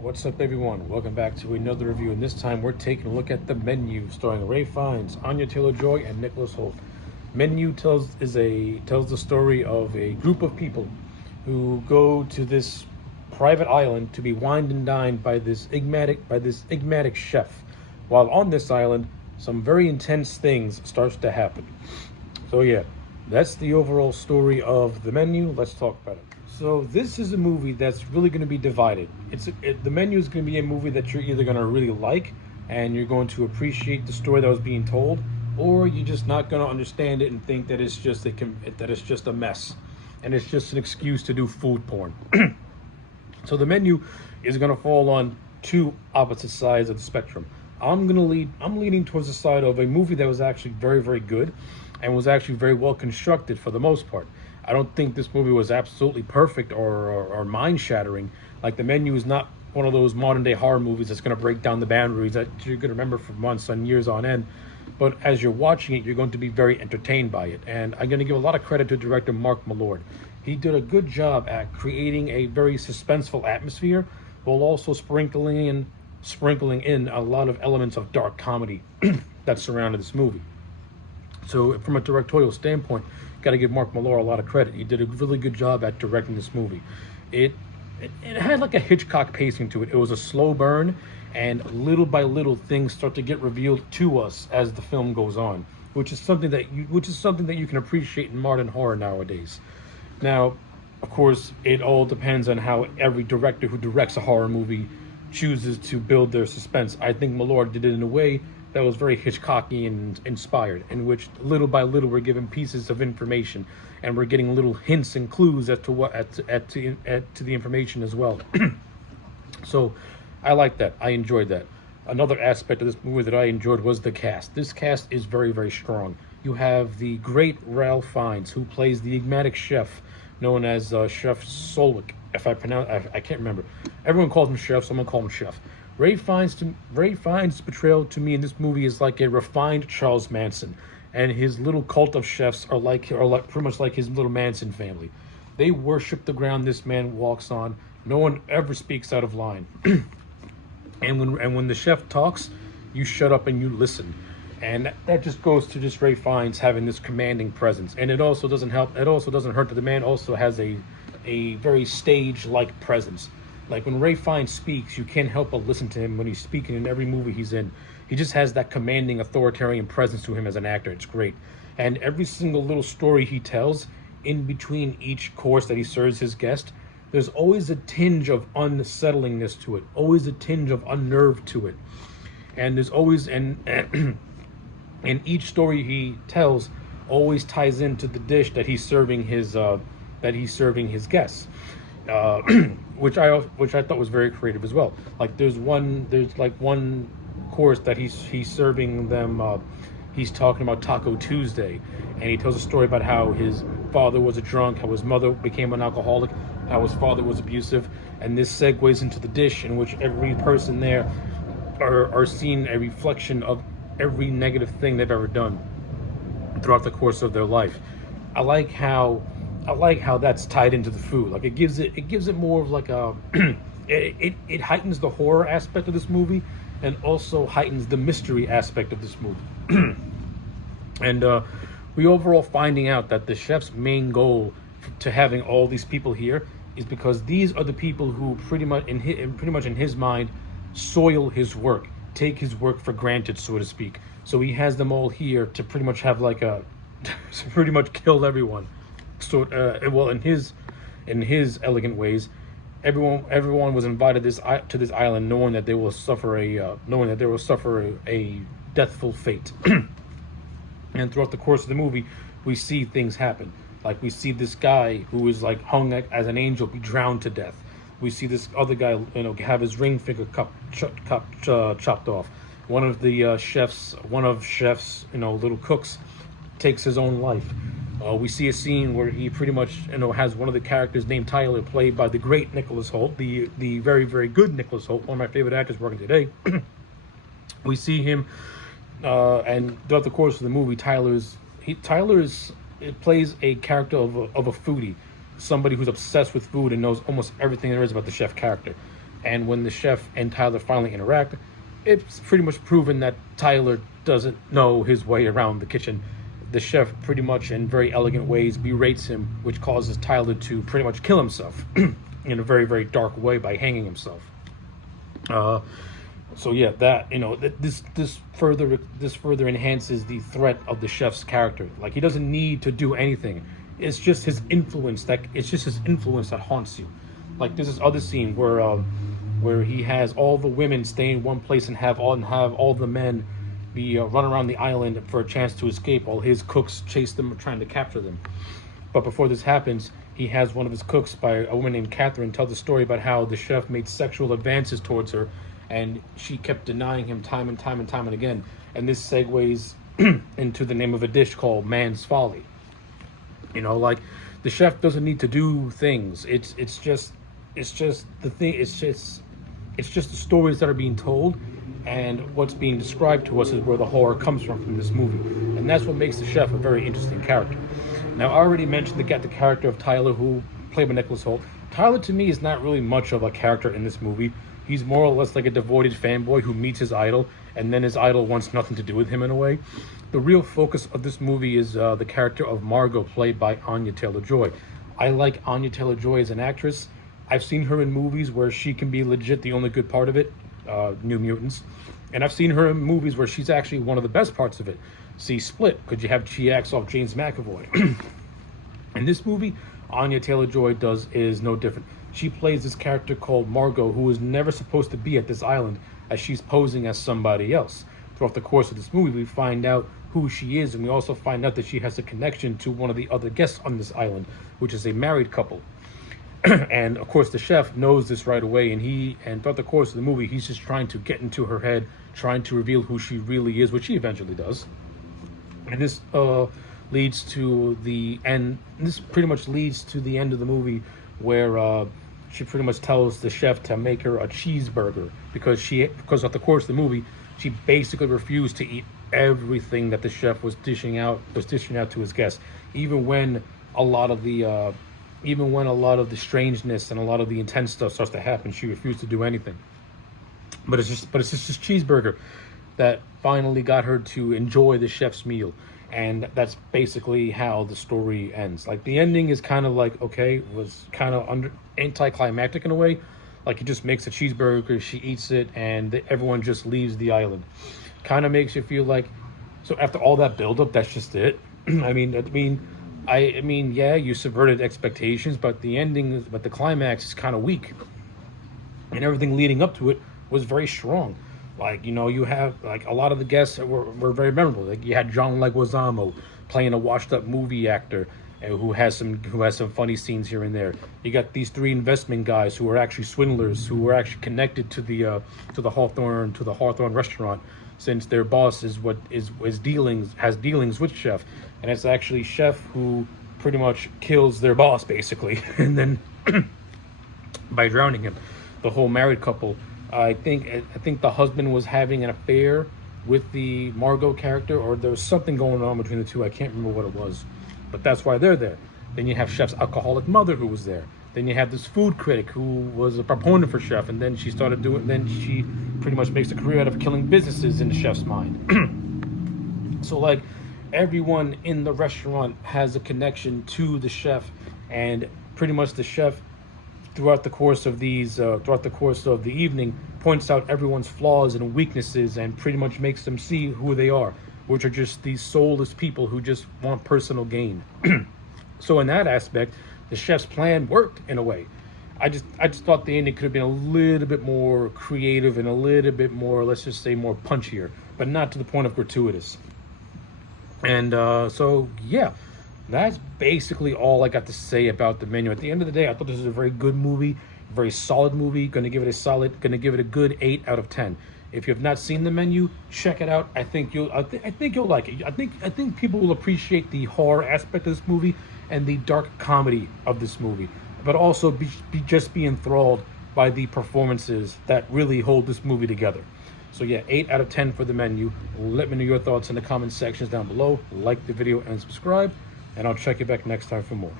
What's up, everyone? Welcome back to another review, and this time we're taking a look at The Menu, starring Ray Fiennes, Anya Taylor-Joy, and Nicholas Hoult. Menu tells the story of a group of people who go to this private island to be wined and dined by this enigmatic chef. While on this island, some very intense things starts to happen. So yeah, that's the overall story of The Menu. Let's talk about it. So this is a movie that's really going to be divided. The Menu is going to be a movie that you're either going to really like and you're going to appreciate the story that was being told, or you're just not going to understand it and think that that it's just a mess, and it's just an excuse to do food porn. So The Menu is going to fall on two opposite sides of the spectrum. I'm leaning towards the side of a movie that was actually very, very good and was actually very well constructed for the most part. I don't think this movie was absolutely perfect or mind shattering. Like, The Menu is not one of those modern day horror movies that's going to break down the boundaries that you're going to remember for months and years on end. But as you're watching it, you're going to be very entertained by it. And I'm going to give a lot of credit to director Mark Milord. He did a good job at creating a very suspenseful atmosphere while also sprinkling in a lot of elements of dark comedy that surrounded this movie. So from a directorial standpoint, got to give Mark Millar a lot of credit. He did a really good job at directing this movie. It had like a Hitchcock pacing to it. It was a slow burn, and little by little things start to get revealed to us as the film goes on, which is something that you can appreciate in modern horror nowadays. Now, of course, it all depends on how every director who directs a horror movie chooses to build their suspense. I think Milord did it in a way that was very Hitchcockian inspired, in which little by little we're given pieces of information, and we're getting little hints and clues as to the information as well. So, I like that. I enjoyed that. Another aspect of this movie that I enjoyed was the cast. This cast is very, very strong. You have the great Ralph Fiennes, who plays the enigmatic chef known as Chef Solwick. If I pronounce, I can't remember. Everyone calls him Chef, so I'm gonna call him Chef. Ray Fiennes' portrayal to me in this movie is like a refined Charles Manson, and his little cult of chefs are pretty much like his little Manson family. They worship the ground this man walks on. No one ever speaks out of line. And when the chef talks, you shut up and you listen. And that just goes to just Ray Fiennes having this commanding presence. And it also doesn't help. It also doesn't hurt that the man also has a very stage-like presence. Like, when Ray Fiennes speaks, you can't help but listen to him when he's speaking in every movie he's in. He just has that commanding, authoritarian presence to him as an actor. It's great. And every single little story he tells in between each course that he serves his guest, there's always a tinge of unsettlingness to it, always a tinge of unnerve to it. And there's always, and each story he tells always ties into the dish that he's serving his guests. uh, which I thought was very creative as well. Like, there's one course that he's serving them. He's talking about Taco Tuesday, and he tells a story about how his father was a drunk, how his mother became an alcoholic, how his father was abusive, and this segues into the dish in which every person there are seeing a reflection of every negative thing they've ever done throughout the course of their life. I like how that's tied into the food. Like, it gives it more of like a it heightens the horror aspect of this movie, and also heightens the mystery aspect of this movie. And we overall finding out that the chef's main goal to having all these people here is because these are the people who pretty much in his mind soil his work, take his work for granted, so to speak. So he has them all here to pretty much have like a to pretty much kill everyone. So well, in his elegant ways, everyone was invited to this island knowing that they will suffer a deathful fate. And throughout the course of the movie, we see things happen. Like, we see this guy who is like hung as an angel be drowned to death. We see this other guy, have his ring finger chopped off. One of chef's, little cooks, takes his own life. We see a scene where he pretty much, has one of the characters named Tyler, played by the great Nicholas Hoult, the very, very good Nicholas Hoult, one of my favorite actors working today. We see him, and throughout the course of the movie, it plays a character of a foodie, somebody who's obsessed with food and knows almost everything there is about the chef character. And when the chef and Tyler finally interact, it's pretty much proven that Tyler doesn't know his way around the kitchen. The chef pretty much in very elegant ways berates him, which causes Tyler to pretty much kill himself in a very, very dark way by hanging himself. So yeah, that, this further enhances the threat of the chef's character. Like, he doesn't need to do anything. It's just his influence that haunts you. Like, there's this other scene where he has all the women stay in one place and have all the men be run around the island for a chance to escape while his cooks chase them, trying to capture them. But before this happens, he has one of his cooks, by a woman named Catherine, tell the story about how the chef made sexual advances towards her, and she kept denying him time and time and time and again. And this segues into the name of a dish called Man's Folly. Like, the chef doesn't need to do things. It's just the thing. It's just the stories that are being told, and what's being described to us is where the horror comes from this movie, and that's what makes the chef a very interesting character. Now, I already mentioned the character of Tyler, who played by Nicholas Hoult. Tyler, to me, is not really much of a character in this movie. He's more or less like a devoted fanboy who meets his idol, and then his idol wants nothing to do with him in a way. The real focus of this movie is the character of Margot, played by Anya Taylor-Joy. I like Anya Taylor-Joy as an actress. I've seen her in movies where she can be legit the only good part of it, New Mutants. And I've seen her in movies where she's actually one of the best parts of it. See Split, could you have Chiax off James McAvoy? In this movie, Anya Taylor-Joy is no different. She plays this character called Margot, who is never supposed to be at this island, as she's posing as somebody else. Throughout the course of this movie, we find out who she is, and we also find out that she has a connection to one of the other guests on this island, which is a married couple. And of course, the chef knows this right away, and throughout the course of the movie, he's just trying to get into her head, trying to reveal who she really is, which he eventually does. And this leads to the end. This pretty much leads to the end of the movie, where she pretty much tells the chef to make her a cheeseburger, because throughout the course of the movie, she basically refused to eat everything that the chef was dishing out to his guests, even when a lot of the strangeness and a lot of the intense stuff starts to happen. She refused to do anything. But it's just this cheeseburger that finally got her to enjoy the chef's meal. And that's basically how the story ends. Like, the ending is kind of like, okay, was kind of anticlimactic in a way. Like, he just makes a cheeseburger, she eats it, and everyone just leaves the island. Kind of makes you feel like, so after all that buildup, that's just it. I mean, yeah, you subverted expectations, but the climax is kind of weak, and everything leading up to it was very strong. Like, you have, like, a lot of the guests were very memorable. Like, you had John Leguizamo playing a washed-up movie actor who has some funny scenes here and there. You got these three investment guys who are actually swindlers, who were actually connected to the Hawthorne restaurant, since their boss has dealings with Chef, and it's actually Chef who pretty much kills their boss, basically, and then by drowning him. The whole married couple, I think the husband was having an affair with the Margot character, or there was something going on between the two. I can't remember what it was, but that's why they're there. Then you have Chef's alcoholic mother who was there. Then you have this food critic who was a proponent for Chef, and then she pretty much makes a career out of killing businesses in the Chef's mind. So, like, everyone in the restaurant has a connection to the Chef, and pretty much the Chef, throughout the course of the evening, points out everyone's flaws and weaknesses, and pretty much makes them see who they are, which are just these soulless people who just want personal gain. So in that aspect, the Chef's plan worked in a way. I just thought the ending could have been a little bit more creative and a little bit more, let's just say, more punchier, but not to the point of gratuitous. And so yeah, that's basically all I got to say about The Menu. At the end of the day, I thought this was a very good movie, very solid movie. Going to give it a good 8 out of 10. If you have not seen The Menu, check it out. I think you'll like it. I think people will appreciate the horror aspect of this movie and the dark comedy of this movie, but also be enthralled by the performances that really hold this movie together. So yeah, 8 out of 10 for The Menu. Let me know your thoughts in the comment sections down below. Like the video and subscribe, and I'll check you back next time for more.